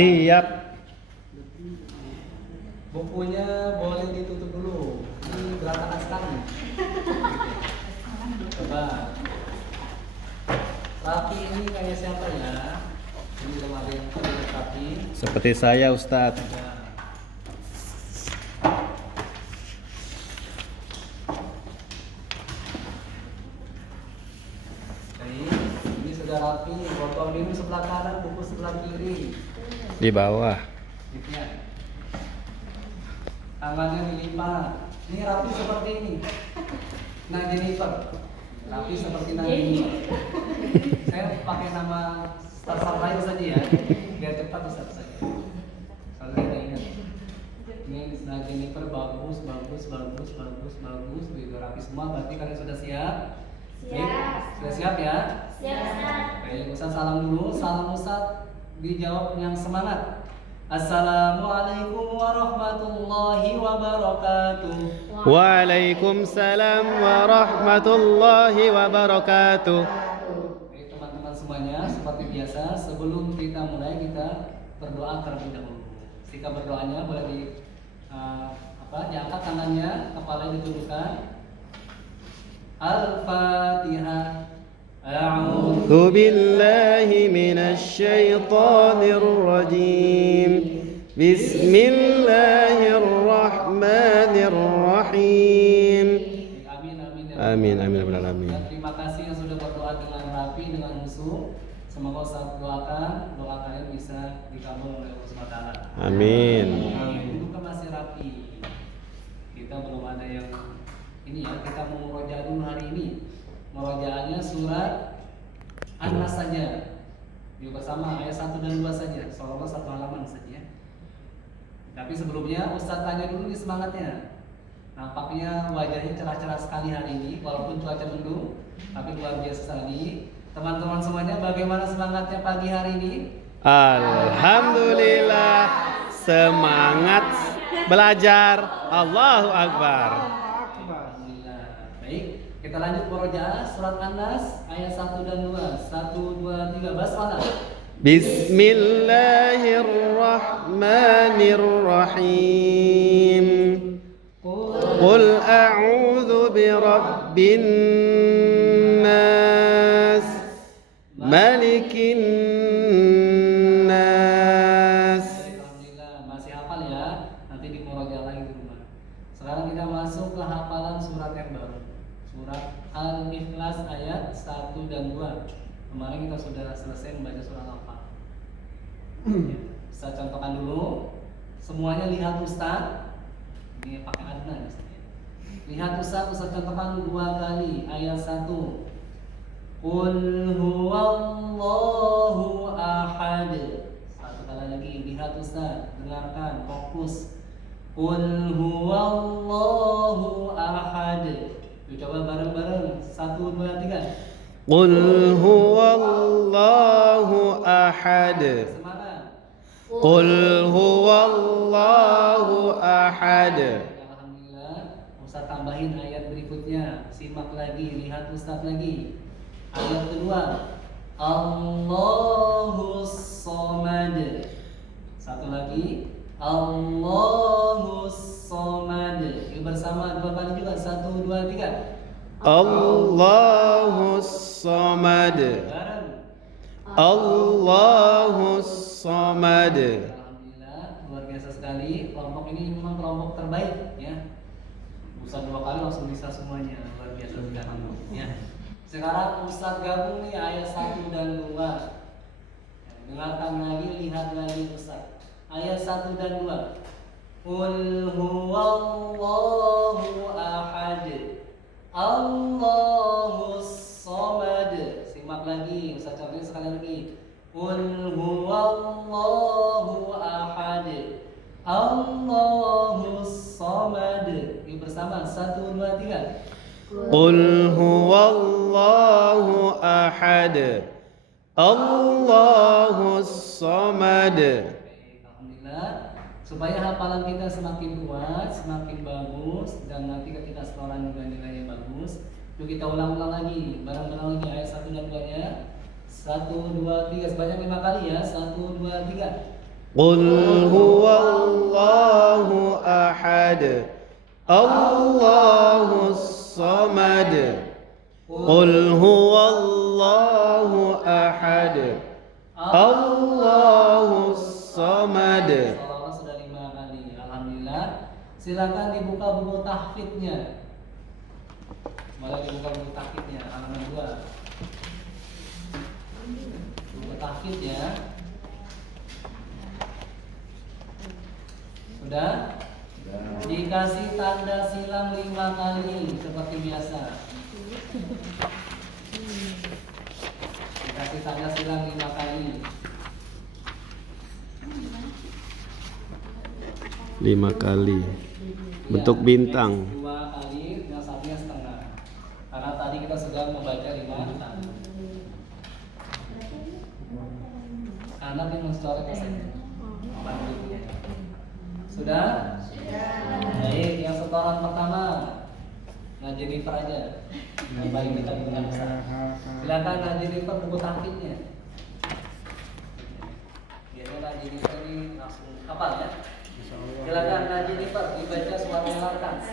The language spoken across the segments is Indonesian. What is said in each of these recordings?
Siap. Bukunya boleh ditutup dulu. Ini berantakan sekali. Coba. Rapi ini kayak siapa ya? Ini belum ada yang terlihat rapi. Seperti saya, Ustadz. Ya. Baik, ini sudah rapi. Botol minum sebelah kanan, buku sebelah kiri. Di bawah. Gitu ya. Tangannya dilipat. Ini rapi seperti ini. Nah, Jennifer. Rapi seperti Jennifer. Saya pakai nama star lain saja ya, biar cepat Ustaz saja. Kalau kita ingat. Ini nah Jennifer bagus. Begitu rapi semua. Berarti kalian sudah siap? Siap. Sudah siap ya? Siap, Ustaz. Baik, Ustaz salam dulu. Salam Ustaz dijawab yang semangat. Assalamualaikum warahmatullahi wabarakatuh. Waalaikumsalam warahmatullahi wabarakatuh. Baik teman-teman semuanya, seperti biasa sebelum kita mulai kita berdoa terlebih dahulu. Ketika berdoanya boleh diangkat tangannya, kepala ditundukkan. Al-Fatihah. A'udzu billahi minasy syaithanir rajim. Bismillahirrahmanirrahim. Amin amin ya alamin. Terima kasih yang sudah berdoa dengan rapi, dengan khusyuk. Semoga Ustaz doakan doa kalian bisa dikabul oleh Allah Subhanahu wa taala. Amin. Duduk masih rapi. Kita belum ada yang ini ya, kita mau murojaah dulu hari ini. Murojaahnya surat An-Nas saja. Yuk bersama ayat 1 dan 2 saja. Seolah-olah satu halaman saja. Tapi sebelumnya Ustaz tanya dulu nih semangatnya. Nampaknya wajahnya cerah-cerah sekali hari ini, walaupun cuaca mendung, tapi luar biasa sekali. Teman-teman semuanya, bagaimana semangatnya pagi hari ini? Alhamdulillah, semangat belajar. Allahu Akbar. Alhamdulillah. Baik, kita lanjut murojaah surat An-Nas ayat 1 dan 2. 1 2 3 basmalah. Bismillahirrahmanirrahim. Qul a'udzu birabbin nas, malikin nas. Alhamdulillah, masih hafal ya. Nanti di murojaah lagi di rumah. Sekarang kita masuk ke hafalan surat yang baru. Surat Al-Ikhlas ayat 1 dan 2. Kemarin kita sudah selesai membaca surat Al-Fatihah. Saya contohkan dulu. Semuanya lihat Ustaz. Ini pakai adunan misalnya. Lihat Ustaz contohkan 2 kali ayat 1. Qul huwallahu ahad. 1 kali lagi lihat Ustaz, dengarkan, fokus. Qul huwallahu ahad. Yuk coba bareng-bareng. 1 2 3. Qul huwallahu ahad. Semangat. Qul huwallahu ahad. Alhamdulillah. Ustaz tambahin ayat berikutnya. Simak lagi, lihat Ustaz lagi. Ayat kedua. Allahus Somad. 1 lagi. Allahus Somad. Yuk bersama 2 kali juga. 1 2 3. Allahus Samad. Bareng. Allahus Samad. Alhamdulillah, luar biasa sekali. Kelompok ini memang kelompok terbaik ya. Ustaz 2 kali langsung bisa semuanya. Luar biasa sekali ya. Sekarang Ustaz gabung nih ayat 1 dan 2. Dengarkan lagi, lihat lagi Ustaz. Ayat 1 dan 2. Qul huwallahu ahad. Allahus Somad. Simak lagi, Ustaz contohnya sekali lagi. Qul huwallahu ahad. Allahus Somad. Yuk bersama 1 2 3. Qul huwallahu ahad. Allahus Samad. Baik, alhamdulillah. Supaya hafalan kita semakin kuat, semakin bagus, dan nanti ketika setoran juga nilainya bagus. Yuk kita ulang-ulang lagi, bareng-bareng lagi ayat 1 dan 2 nya. 1 2 3 sebanyak 5 kali ya. 1 2 3. قل هو الله أحد الله الصمد قل هو الله أحد الله الصمد. Salawat sudah 5 kali. Alhamdulillah. Silakan dibuka buku tahfidnya. Mulai dibuka buku tahfidnya halaman 2. Buku tahfidnya. Sudah? Dikasih tanda silang 5 kali seperti biasa. Dikasih tanda silang 5 kali. 5 kali bentuk Ya, bintang. 2 kali, yang satunya setengah. Karena tadi kita sudah membaca 5 tanda. Anak yang mencoret sudah? Baik, yang setoran pertama. Nah, Jennifer aja. Yang paling dekat dengan besar. Silakan Nah Jennifer buku tahfidnya. Biasanya Jennifer ini langsung hafal ya. Silakan Nah Jennifer dibaca suara lantang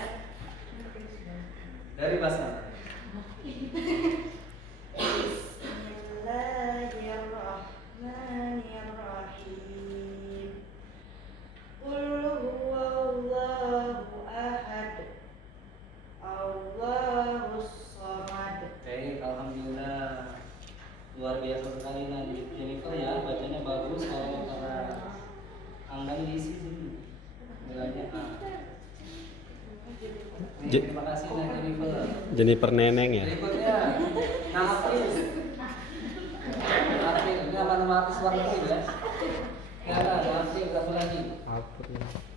dari basmalah. Bismillahirrahmanirrahim. Qul huwallahu ahad. Allahus samad. Baik, alhamdulillah. Luar biasa sekali Nah Jennifer ya, bacanya bagus. Kalau para anggaran diisi sini. Nilainya A. Terima kasih Nah Jennifer. Jennifer Neneng ya. Berikutnya Nafis. Nafis, ini nama artis luar negeri ya. Ya kan, Nafis, satu lagi.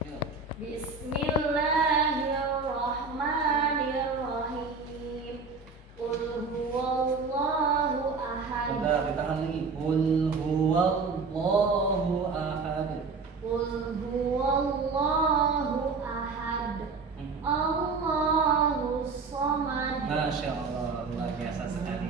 Yuk. Bismillahirrahmanirrahim. Qul huwallahu ahad. Bentar, ditahan lagi. Qul huwallahu ahad. Qul huwallahu ahad. Allahus samad. Masya Allah, luar biasa sekali.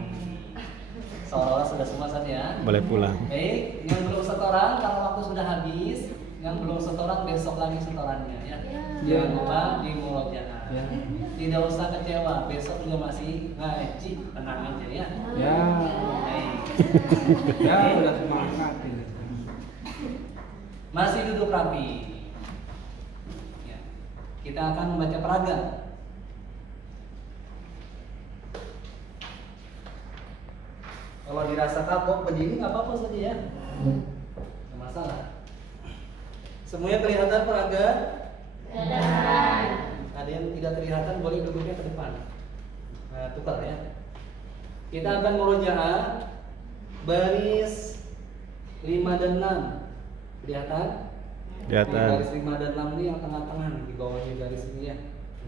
Seolah-olah sudah semua saja. Boleh pulang. Baik, yang belum setoran kalau waktu sudah habis, yang belum setoran besok lagi setorannya ya. Jangan lupa di murojaah. Tidak usah kecewa, besok juga masih ngaji, tenang aja ya. Ya, Baik. ya udah semangat ini. Masih duduk rapi. Ya. Kita akan membaca peraga. Kalau dirasa kapok berdiri nggak apa-apa saja ya. Nggak masalah. Semuanya kelihatan peraga? Ada yang tidak kelihatan boleh duduknya ke depan. Nah, tukar ya. Kita akan murojaah baris 5 dan 6. Kelihatan? Kelihatan. Nah, baris 5 dan 6 ini yang tengah-tengah nih, di bawahnya garis ini ya.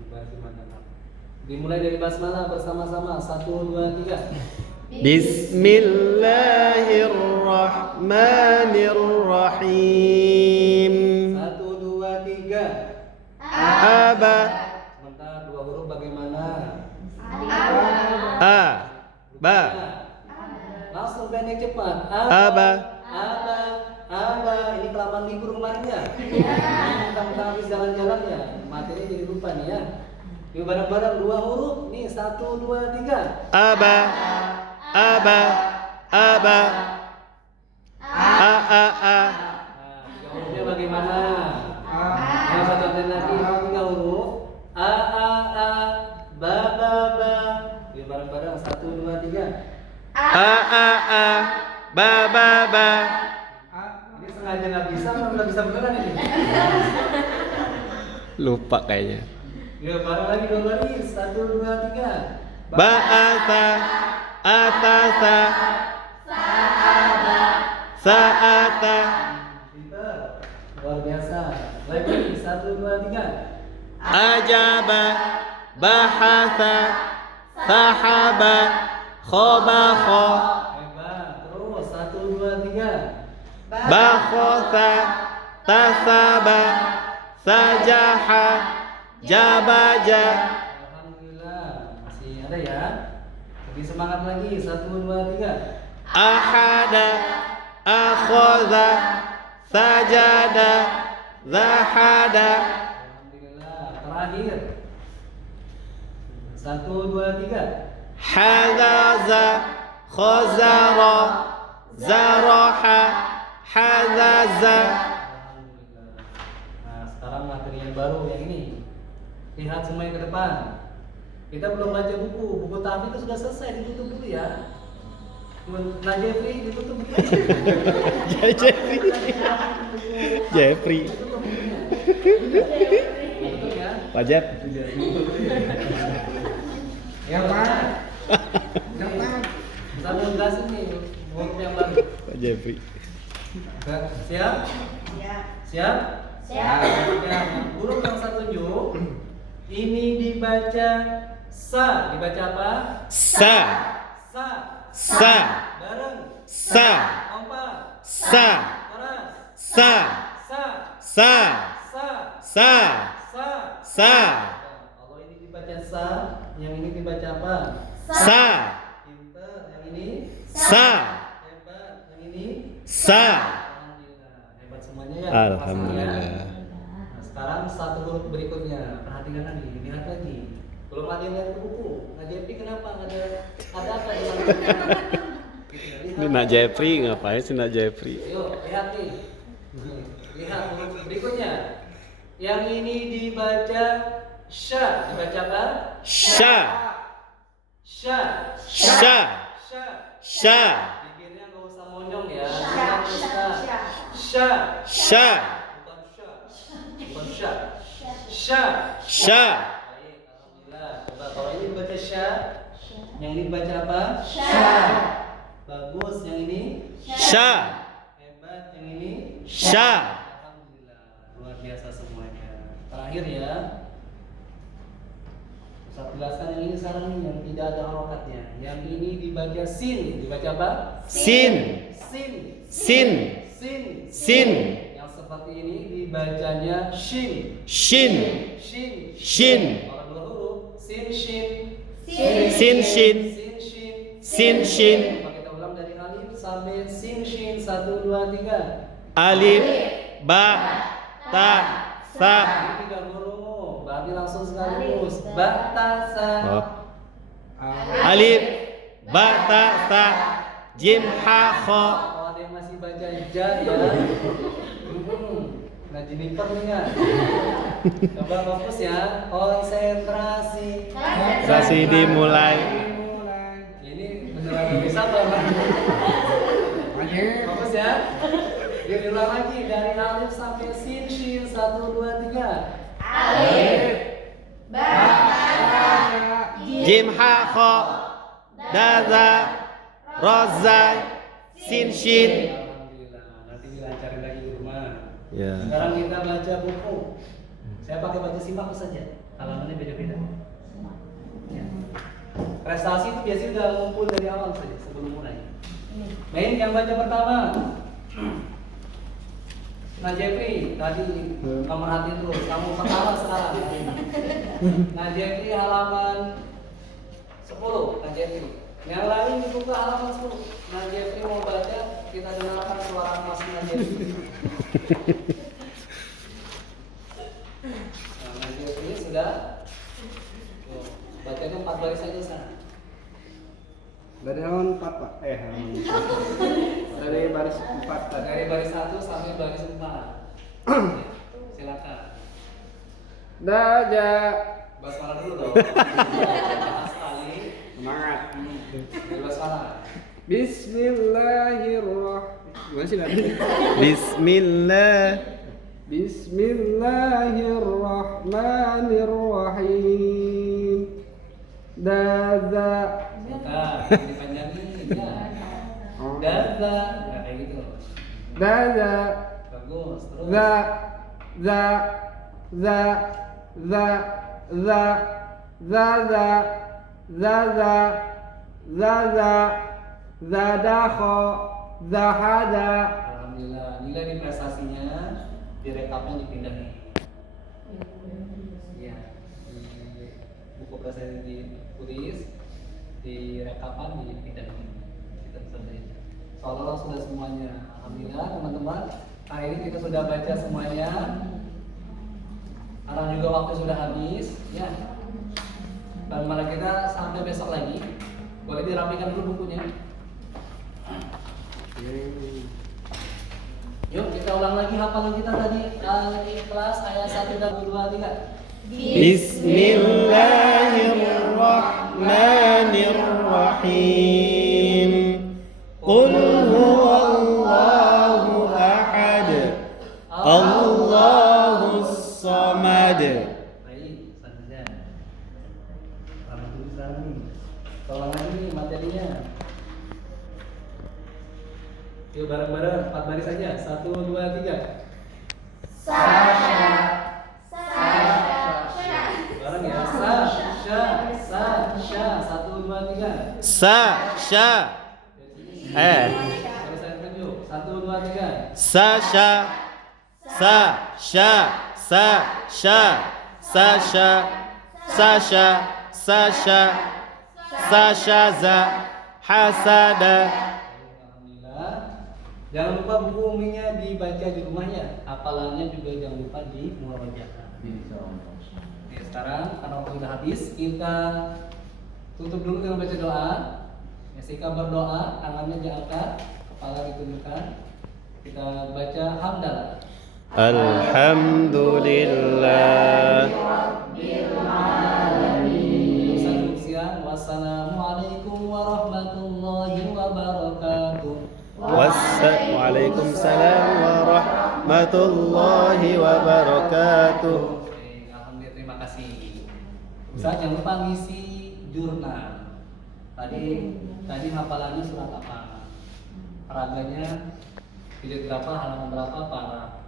Baris 5 dan 6. Dimulai dari basmalah bersama-sama. 1, 2, 3. Bismillahirrahmanirrahim. 1, 2, 3. Aba Sebentar, 2 huruf bagaimana? A ba Langsung pendek cepat. Aba Aba. Ini kelamaan libur kemarin ya. Tentang habis jalan-jalan ya. Materinya jadi lupa nih ya. Yuk bareng-bareng 2 huruf. Nih 1, 2, 3. Aba Aba Aba A A A. Nah, 3 hurufnya bagaimana? Yang satu lagi 3 huruf. A ba. Yuk bareng-bareng 1, 2, 3. A ba ba. Ini sengaja nggak bisa, nggak bisa beneran ini. Lupa kayaknya. Yuk bareng lagi 2 baris. 1, 2, 3. Ba'atha atasa sa'ata. Pinter. Luar biasa. Lagi 1, 2, 3. Ajaba bahasa sahaba khobakho Hebat. Terus 1, 2, 3. bakhosa tasaba sajaha jabaja. Alhamdulillah. Masih ada ya. Lebih semangat lagi. 1, 2, 3. Ahada akhoza sajada, zahada. Alhamdulillah. Terakhir. 1, 2, 3. Hadaza, khazara, zaraha, hadaza. Alhamdulillah. Nah, sekarang materi yang baru yang ini. Lihat semuanya ke depan. Kita belum baca buku tahfidz itu sudah selesai, ditutup dulu ya. Najefri ditutup dulu. Jeffrey. Ditutup bukunya. Ditutup ya. Wajib. Ya Pak. Ya Pak. Sambil jelasin nih buku yang baru. Pak Jeffrey. Siap? Siap? Siap. Ya, huruf yang saya tunjuk ini dibaca sa, dibaca apa? Sa, Sa. sa, Bareng. sa, Kompak. sa, Keras. sa, Sa. sa, Sa. sa, Sa. sa, Kalau ini dibaca sa, yang ini dibaca apa? sa, Pinter. Yang ini sa, hebat. Yang ini sa. alhamdulillah. Hebat semuanya ya. Alhamdulillah. Nah, sekarang satu huruf berikutnya. Perhatikan lagi, lihat lagi. Belum ada yang lihat ke buku. Nah, Jeffrey kenapa? Ada apa dengan Ini Nak Jeffrey ngapain sih Nak Jeffrey? Ayo, lihat nih. Lihat huruf berikutnya. Yang ini dibaca sya. Dibaca apa? Sya, Sya. sya, Sya. sya, Bibirnya nggak usah monyong ya. Sya. Sya. sya, Bukan sya. Bukan sya. Sya. sya, Baik, alhamdulillah. Coba kalau ini dibaca sya, yang ini dibaca apa? Sya. Bagus, yang ini sya, hebat, yang ini sya. alhamdulillah, luar biasa semuanya. Terakhir ya, Ustaz jelaskan yang ini sekarang nih, yang tidak ada harokatnya. Yang ini dibaca sin, dibaca apa? Sin, Sin, sin, sin, sin, Yang seperti ini dibacanya shin, shin, shin, shin, Kalau dua huruf, sin, shin, sin, shin, sin, shin. sin, shin, Coba kita ulang dari alif sampai sin, shin, 1, 2, 3. alif, ba, ta, sa. Ini tidak guru, berarti langsung sekaligus. Batasa. Oh. Alif, ba, ta, sa, jim, ha, kho. Kalau ada yang masih baca ja ya. Nah Jennifer nih nggak? Coba fokus ya, konsentrasi. Konsentrasi dimulai. Ini beneran nggak bisa apa? Fokus ya. Diulang lagi dari alif sampai sin, shin, 1, 2, 3. Alif. Ba. Jim, ha, kho, daza, roza, sin, shin. Alhamdulillah, nanti dilancarin lagi di rumah. Ya. Sekarang kita baca buku. Saya pakai baju simak saja. Halamannya beda-beda. Ya. Prestasi itu biasanya udah ngumpul dari awal saja sebelum mulai. Main yang baca pertama. Nah Jeffrey, tadi kamu hati terus, kamu pertama sekarang. Nah Jeffrey halaman 10, Nah Jeffrey. Yang lain dibuka halaman 10. Nah Jeffrey mau baca, kita dengarkan suara masing Nah Jeffrey. Nah Jeffrey sudah. Tuh, bacanya 4 baris saja sana. Dari halaman 4 Pak. Halaman 4. Dari baris 4 tadi. Dari baris 1 sampai baris 4. Silakan. Daja. Basmalah dulu dong. Sekali. Semangat. Dari basmalah. Bismillahirrahmanirrahim. Gimana sih nanti? Bismillah. Bismillahirrahmanirrahim. Daza. Bentar, dipanjangin ya. Daza, nggak kayak gitu. Daza. Bagus, terus. Za. Za. Za. Za. Za. Zaza. Zaza. Zaza. Zadakho. Zahada. Alhamdulillah, nilai di prestasinya direkapnya dipindahin. Iya, di buku prestasi ditulis, di rekapan dipindahin. Kita bisa baca. Seolah-olah sudah semuanya Alhamdulillah teman-teman, hari ini kita sudah baca semuanya. Karena juga waktu sudah habis, ya. Dan malah kita sampai besok lagi. Boleh dirapikan dulu bukunya. Yuk kita ulang lagi hafalan kita tadi Al-Ikhlas ayat 1 dan 2 3. Bismillahirrahmanirrahim. Qul huwallahu ahad. Allahus samad. Baik, saja. Taruh dulu sana nih. Tolong lagi nih materinya. Yuk bareng-bareng 4 baris saja. 1 2 3. Bareng ya. Satu dua tiga. Baris saya tunjuk. 1 2 3. Hasada. Alhamdulillah. Jangan lupa buku uminya dibaca di rumahnya. Hafalannya juga jangan lupa di murojaah. Oke, sekarang karena waktu sudah habis, kita tutup dulu dengan baca doa. Ya, sikap berdoa, tangannya diangkat, kepala ditundukkan. Kita baca hamdalah. Alhamdulillah. Wassalamualaikum warahmatullahi wabarakatuh. Waalaikumsalam warahmatullahi wabarakatuh. Oke, alhamdulillah, terima kasih. Ustaz jangan lupa ngisi jurnal. Tadi hafalannya surat apa? Peraganya jilid berapa, halaman berapa, para.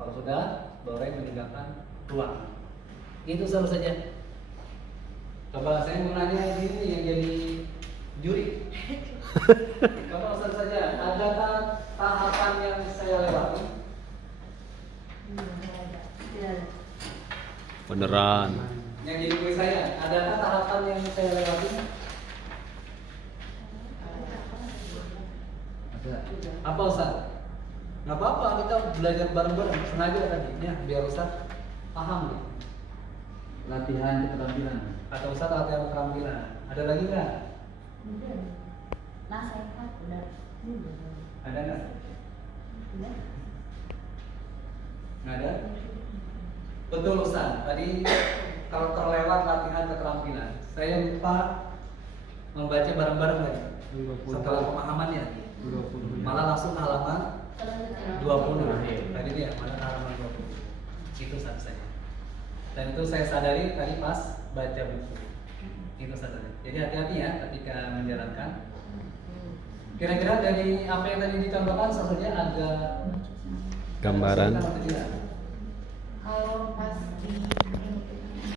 Kalau sudah, boleh meninggalkan ruang. Itu selalu saja. Coba saya mau nanya ini yang jadi juri. Coba Ustaz saja, adakah tahapan yang saya lewati? Beneran. Yang jadi kuis saya, adakah tahapan yang saya lewati? Apa Ustaz? Nggak apa-apa, kita belajar bareng-bareng. Sengaja tadi, ya, biar Ustaz paham nih. Latihan keterampilan. Atau Ustaz latihan keterampilan. Ada lagi nggak? Nasihat udah. Ada nggak? Nggak ada? Betul Ustaz. Tadi kalau terlewat latihan keterampilan, saya lupa membaca bareng-bareng tadi. Setelah pemahamannya, malah langsung ke halaman 20. Tadi dia mana halaman 20. Itu satu saja. Dan itu saya sadari tadi pas baca buku. Itu saja. Jadi hati-hati ya ketika menjalankan. Kira-kira dari apa yang tadi dicontohkan salah saja ada Gambaran. atau tidak?